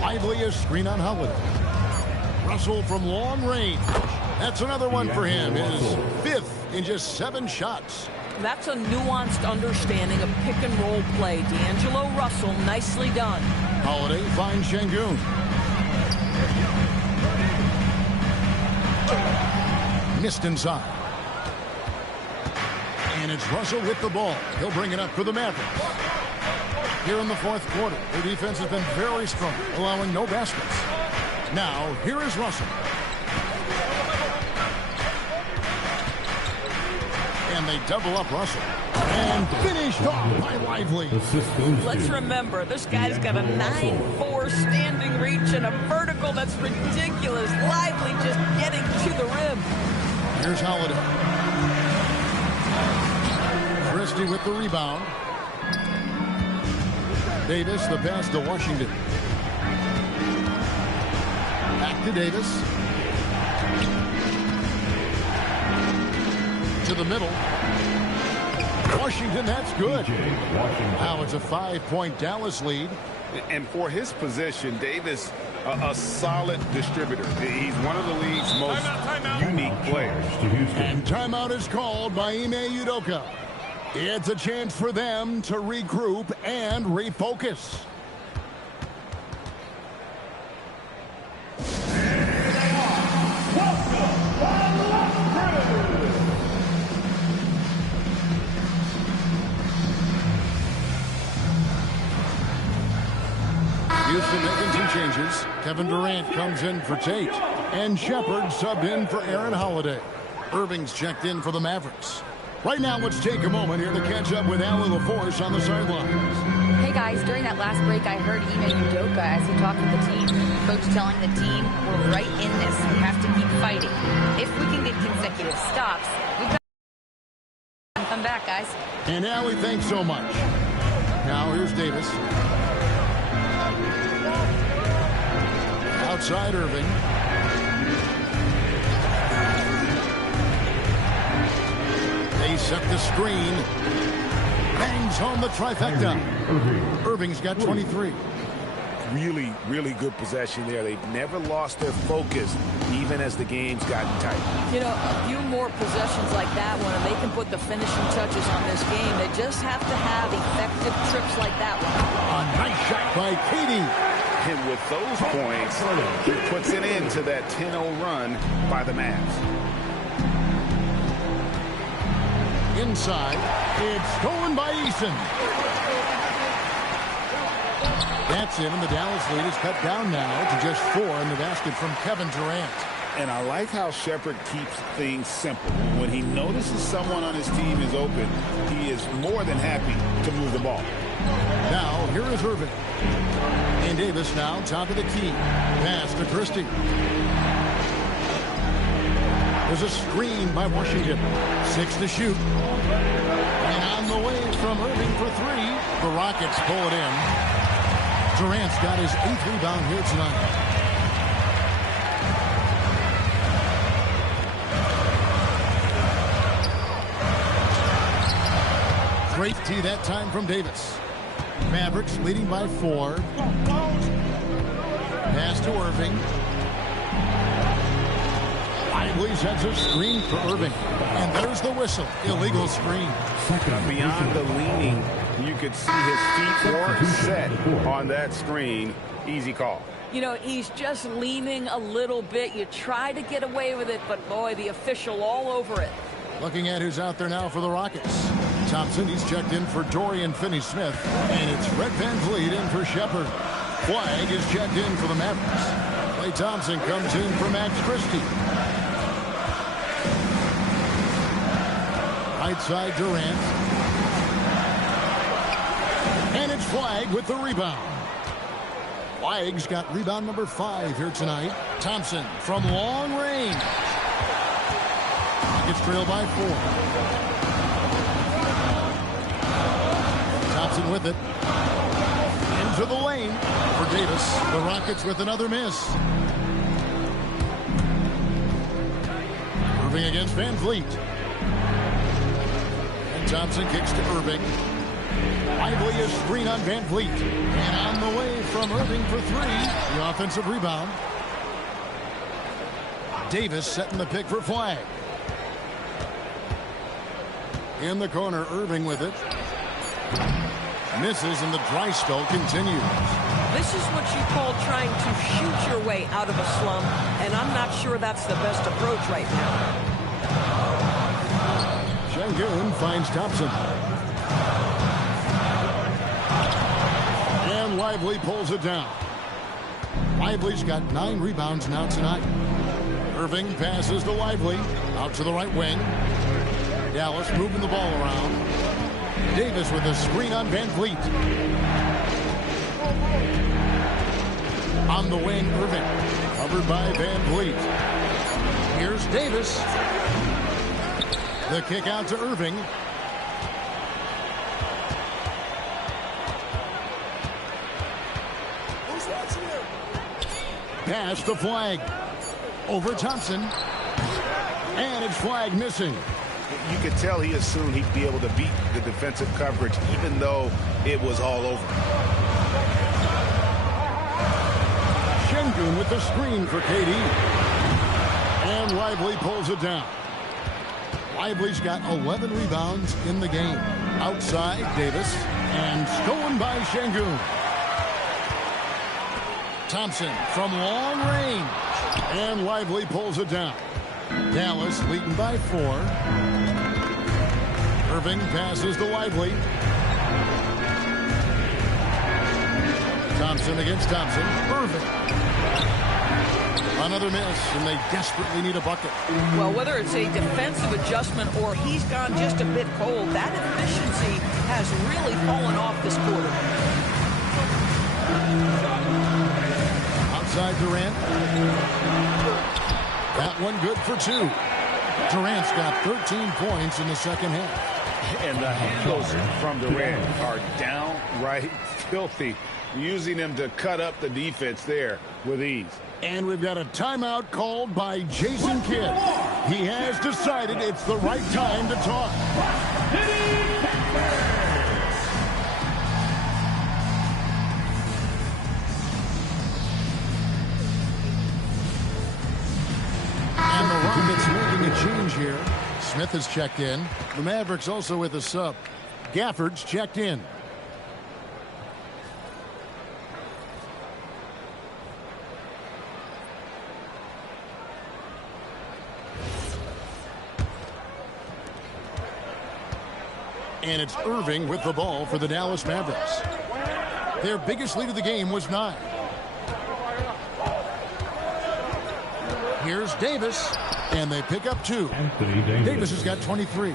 Lively, a screen on Holiday. Russell from long range. That's another one for him. His 5th in just 7 shots. That's a nuanced understanding of pick-and-roll play. D'Angelo Russell, nicely done. Holiday finds Şengün. Missed inside. And it's Russell with the ball. He'll bring it up for the Mavericks. Here in the fourth quarter, their defense has been very strong, allowing no baskets. Now, here is Russell. And they double up Russell. And finished off by Lively. Let's remember, this guy's got a 9'4" standing reach and a vertical that's ridiculous. Lively just getting to the rim. Here's Holiday. Christie with the rebound. Davis, the pass to Washington. Back to Davis. to the middle. Washington, that's good. Now it's a 5-point Dallas lead. And for his position, Davis, a solid distributor. He's one of the league's most unique players. And timeout is called by Ime Udoka. It's a chance for them to regroup and refocus. Houston making some changes. Kevin Durant comes in for Tate. And Shepard subbed in for Aaron Holiday. Irving's checked in for the Mavericks. Right now, let's take a moment here to catch up with Allie LaForce on the sidelines. Hey guys, during that last break, I heard Ime Udoka as he talked with the team. Coach telling the team, we're right in this. We have to keep fighting. If we can get consecutive stops, we've got to come back, guys. And Allie, thanks so much. Now here's Davis. Outside Irving. They set the screen. Bangs home the trifecta. Irving's got 23. Really, really good possession there. They've never lost their focus, even as the game's gotten tight. You know, a few more possessions like that one, and they can put the finishing touches on this game. They just have to have effective trips like that one. A nice shot by Katie. And with those points, he puts it into that 10-0 run by the Mavs. Inside, it's stolen by Eason. That's in, and the Dallas lead is cut down now to just 4 in the basket from Kevin Durant. And I like how Shepard keeps things simple. When he notices someone on his team is open, he is more than happy to move the ball. Now, here is Irving. And Davis now top of the key. Pass to Christie. There's a screen by Washington. 6 to shoot. And on the way from Irving for 3. The Rockets pull it in. Durant's got his 8th rebound here tonight. Great tee that time from Davis. Mavericks leading by 4. Pass to Irving. Lively sets a screen for Irving. And there's the whistle. Illegal screen. Beyond the leaning, you could see his feet weren't set on that screen. Easy call. You know, he's just leaning a little bit. You try to get away with it, but boy, the official all over it. Looking at who's out there now for the Rockets. Thompson, he's checked in for Dorian Finney-Smith. And it's Red Van Vliet in for Shepard. Flag is checked in for the Mavericks. Klay Thompson comes in for Max Christie. Right side Durant. And it's Flag with the rebound. Flag's got rebound number 5 here tonight. Thompson from long range. Rockets trail by 4. Thompson with it. Into the lane for Davis. The Rockets with another miss. Irving against Van Vliet. And Thompson kicks to Irving. Lively is screen on Van Vliet. And on the way from Irving for 3. The offensive rebound. Davis setting the pick for Flag. In the corner, Irving with it. Misses, and the dry spell continues. This is what you call trying to shoot your way out of a slump, and I'm not sure that's the best approach right now. Şengün finds Thompson. And Lively pulls it down. Lively's got 9 rebounds now tonight. Irving passes to Lively. Out to the right wing. Dallas moving the ball around. Davis with a screen on Van Vliet. On the wing, Irving. Covered by Van Vliet. Here's Davis. The kick out to Irving. Pass to Flag. Over Thompson. And it's Flag missing. You could tell he assumed he'd be able to beat the defensive coverage, even though it was all over. Şengün with the screen for KD. And Lively pulls it down. Lively's got 11 rebounds in the game. Outside, Davis. And stolen by Şengün. Thompson from long range. And Lively pulls it down. Dallas leading by 4. Irving passes to Lively. Thompson against Thompson. Irving. Another miss, and they desperately need a bucket. Well, whether it's a defensive adjustment or he's gone just a bit cold, that efficiency has really fallen off this quarter. Outside Durant. That one good for 2. Durant's got 13 points in the second half. And the handles from Durant are downright filthy, using him to cut up the defense there with ease. And we've got a timeout called by Jason Kidd. He has decided it's the right time to talk. And the Rockets making a change here. Smith has checked in. The Mavericks also with a sub. Gafford's checked in. And it's Irving with the ball for the Dallas Mavericks. Their biggest lead of the game was 9. Here's Davis, and they pick up 2. Davis has got 23.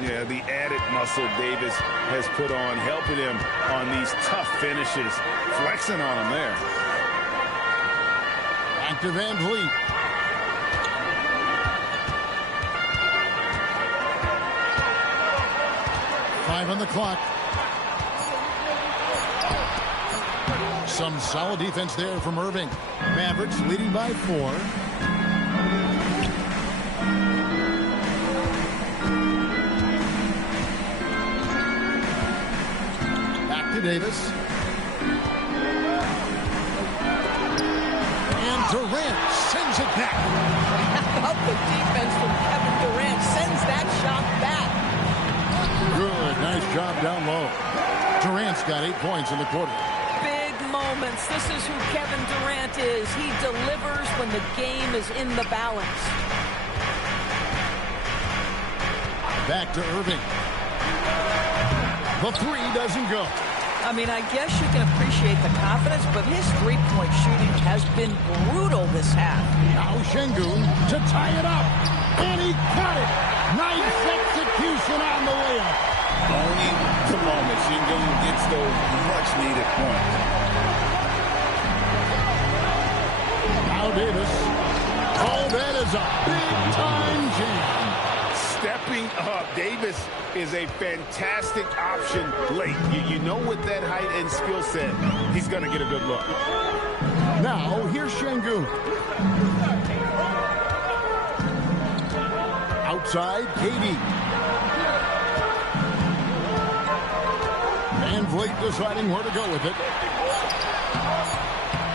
Yeah, the added muscle Davis has put on, helping him on these tough finishes, flexing on him there. Back to Van Vliet. On the clock. Some solid defense there from Irving. Mavericks leading by 4. Back to Davis. And Durant sends it back. How about the defense from Kevin Durant sends that shot back. Good, nice job down low. Durant's got 8 points in the quarter. Big moments. This is who Kevin Durant is. He delivers when the game is in the balance. Back to Irving. The 3 doesn't go. I mean, I guess you can appreciate the confidence, but his three-point shooting has been brutal this half. Now Şengün to tie it up. And he got it. Nice execution on the layup. Only the moment Şengün gets those much-needed points. Now Davis. Oh, that is a big-time jam. Stepping up, Davis is a fantastic option late. You know, with that height and skill set, he's going to get a good look. Now, here's Şengün. Outside, KD. Van Vliet deciding where to go with it.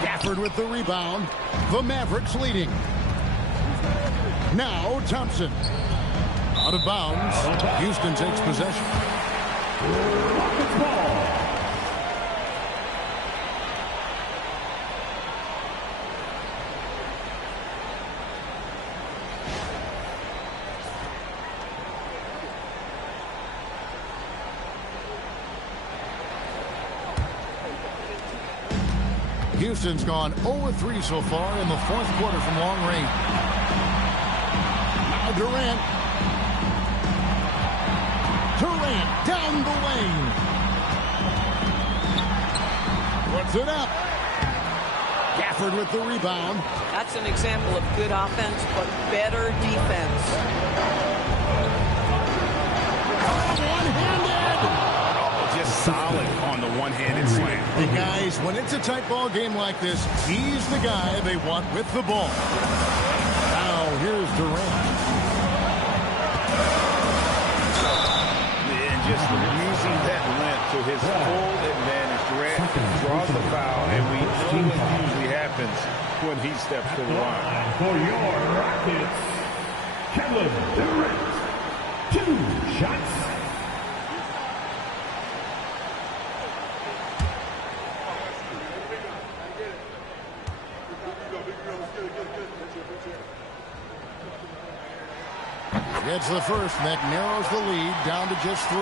Gafford with the rebound. The Mavericks leading. Now, Thompson. Out of bounds. Houston takes possession. Houston's gone 0-3 so far in the fourth quarter from long range. Now Durant. Durant down the lane. Puts it up. Gafford with the rebound. That's an example of good offense, but better defense. One-handed. Just solid on the one-handed slam. Hey, guys, when it's a tight ball game like this, he's the guy they want with the ball. Now, here's Durant. just using that length to his full advantage. Durant draws the foul, and we know what usually happens when he steps to the line. For your Rockets, Kevin Durant, 2 shots. Gets the first, and that narrows the lead down to just 3.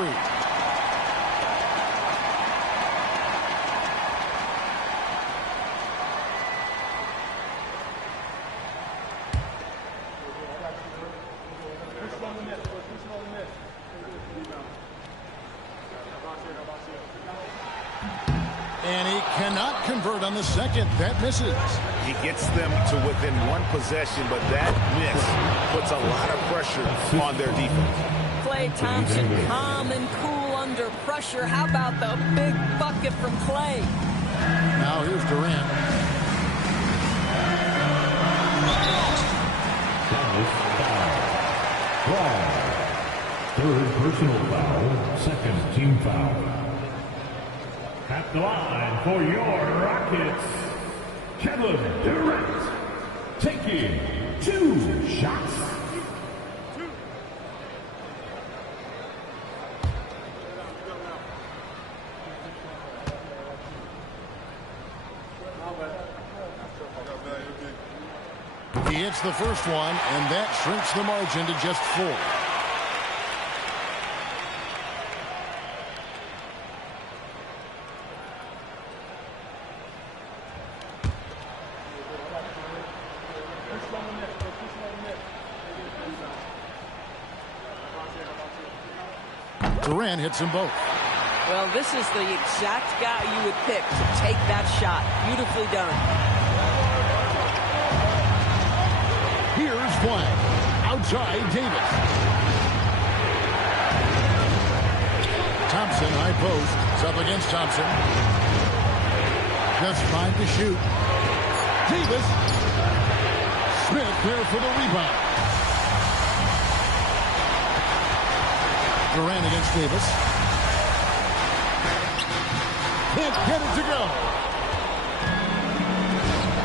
And he cannot convert on the second. That misses. He gets them to within 1 possession, but that miss puts a lot of pressure on their defense. Klay Thompson, calm and cool under pressure. How about the big bucket from Klay? Now here's Durant. Third personal foul, second team foul. At the line for your Rockets, Kevin Durant, taking 2 shots. He hits the first one, and that shrinks the margin to just 4. Durant hits them both. Well, this is the exact guy you would pick to take that shot. Beautifully done. Here's one. Outside Davis. Thompson, high post. It's up against Thompson. Just 5 to shoot. Davis. Smith there for the rebound. Durant against Davis. Can't get it to go.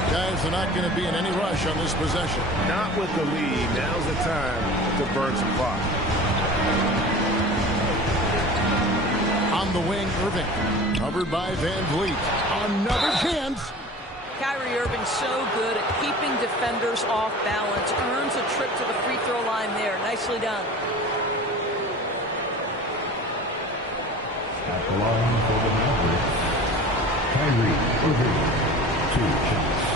Guys are not going to be in any rush on this possession. Not with the lead. Now's the time to burn some clock. On the wing, Irving. Covered by Van Vliet. Another chance. Kyrie Irving so good at keeping defenders off balance. Earns a trip to the free throw line there. Nicely done. At the line for the Mavericks, Kyrie Irving, 2 shots.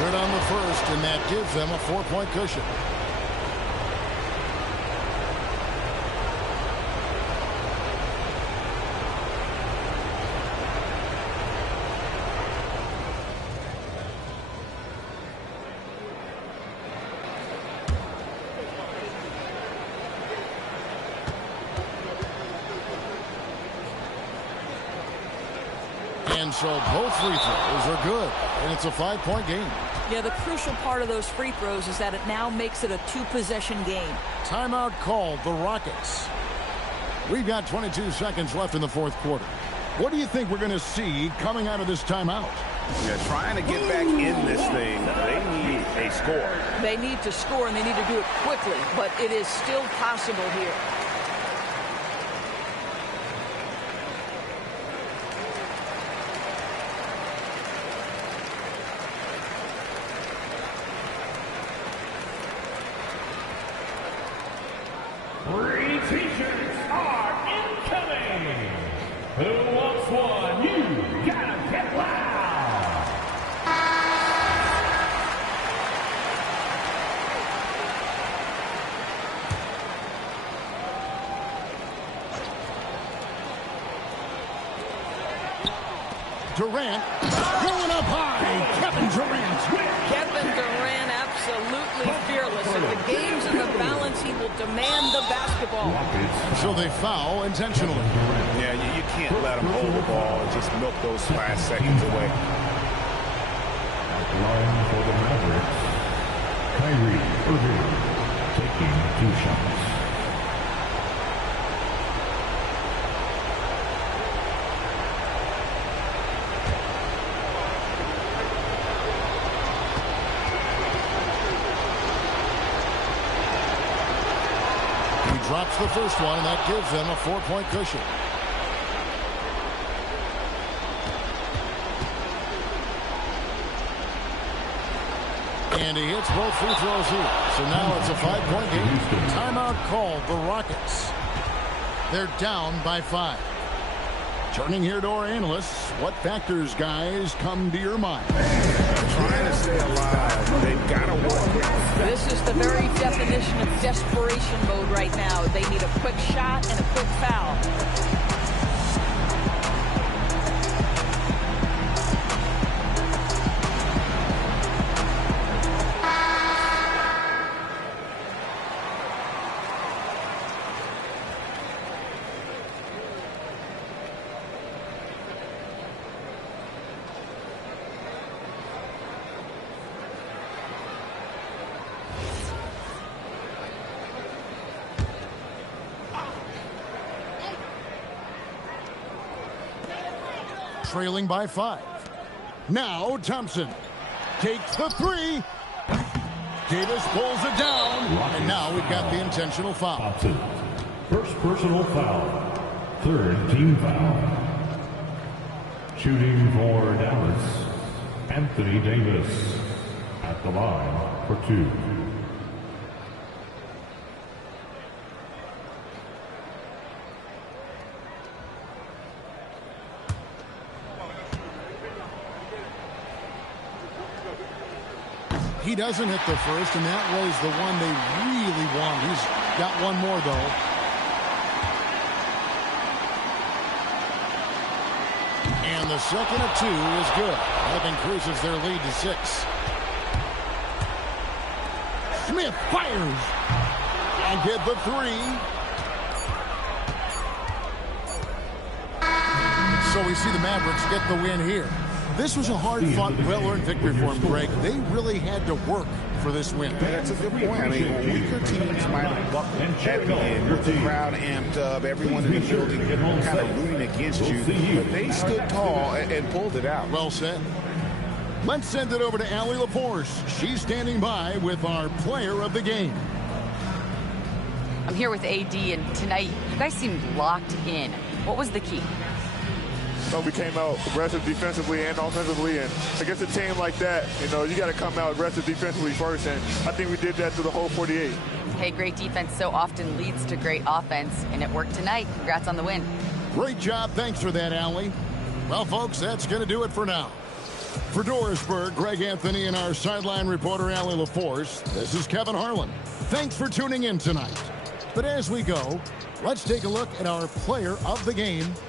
Good on the first, and that gives them a 4-point cushion. And so both free throws are good, and it's a 5-point game. Yeah, the crucial part of those free throws is that it now makes it a 2-possession game. Timeout called, the Rockets. We've got 22 seconds left in the 4th quarter. What do you think we're going to see coming out of this timeout? Yeah, trying to get back in this thing, they need a score. They need to score, and they need to do it quickly, but it is still possible here. Free t-shirts are incoming. Who wants one? You gotta get loud. Durant going up high. Kevin Durant. Kevin Durant absolutely fearless. If the game's in the balance, he will demand the basketball. So they foul intentionally. Yeah, you can't let him hold the ball and just milk those last seconds away. Line for the Mavericks. Kyrie Irving taking 2 shots. Drops the first one, and that gives them a 4-point cushion. And he hits both free throws here. So now it's a 5-point game. Timeout called the Rockets. They're down by 5. Turning here to our analysts, what factors, guys, come to your mind? Trying to stay alive. They've got to work. This is the very definition of desperation mode right now. They need a quick shot and a quick foul. Trailing by 5. Now Thompson takes the 3. Davis pulls it down. And now we've got the intentional foul. Thompson. First personal foul. 3rd team foul. Shooting for Dallas, Anthony Davis at the line for 2. He doesn't hit the first, and that was the one they really wanted. He's got one more, though. And the second of 2 is good. That increases their lead to 6. Smith fires and get the 3. So we see the Mavericks get the win here. This was a hard-fought, well-earned victory for them, Greg. They really had to work for this win. That's a good point. I mean, weaker teams might have buckled at the end with the crowd amped up, everyone in the building kind of rooting against you. But they stood tall and pulled it out. Well said. Let's send it over to Allie LaForce. She's standing by with our player of the game. I'm here with AD, and tonight you guys seemed locked in. What was the key? So we came out aggressive defensively and offensively, and against a team like that, you got to come out aggressive defensively first, and I think we did that through the whole 48. Hey, great defense so often leads to great offense, and it worked tonight. Congrats on the win. Great job. Thanks for that, Allie. Well, folks, that's going to do it for now. For Dorisburg, Greg Anthony, and our sideline reporter, Allie LaForce, this is Kevin Harlan. Thanks for tuning in tonight. But as we go, let's take a look at our player of the game